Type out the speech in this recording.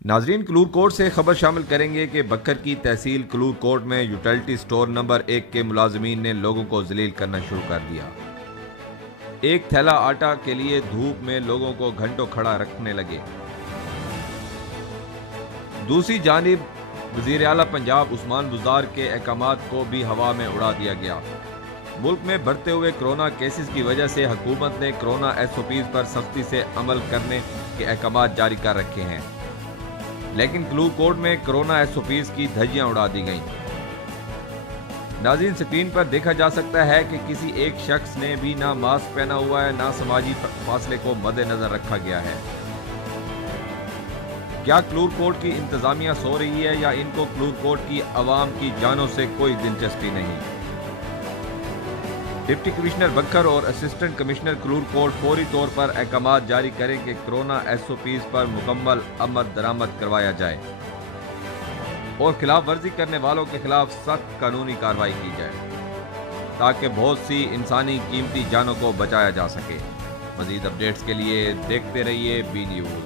नाजरीन, क्लूर कोर्ट से खबर शामिल करेंगे कि बक्कर की तहसील क्लूर कोर्ट में यूटिलिटी स्टोर नंबर 1 के मुलाजमीन ने लोगों को जलील करना शुरू कर दिया। एक थैला आटा के लिए धूप में लोगों को घंटों खड़ा रखने लगे। दूसरी जानिब वजीर आला पंजाब उस्मान बुज़दार के अहकामात को भी हवा में उड़ा दिया गया। मुल्क में बढ़ते हुए कोरोना केसेस की वजह से हुकूमत ने कोरोना SOPs पर सख्ती से अमल करने के अहकामात जारी कर रखे हैं, लेकिन क्लूर कोर्ट में कोरोना SOPs की धज्जियां उड़ा दी गईं। नाज़रीन, स्क्रीन पर देखा जा सकता है कि किसी एक शख्स ने भी ना मास्क पहना हुआ है, ना समाजी फासले को मद्देनजर रखा गया है। क्या क्लूर कोर्ट की इंतजामिया सो रही है या इनको क्लूर कोर्ट की अवाम की जानों से कोई दिलचस्पी नहीं? डिप्टी कमिश्नर बक्कर और असिस्टेंट कमिश्नर क्लूर कोर्ट फौरी तौर पर अहकामात जारी करें कि कोरोना SOPs पर मुकम्मल अमल दरामद करवाया जाए और खिलाफ वर्जी करने वालों के खिलाफ सख्त कानूनी कार्रवाई की जाए ताकि बहुत सी इंसानी कीमती जानों को बचाया जा सके। मजीद अपडेट्स के लिए देखते रहिए बी न्यूज़।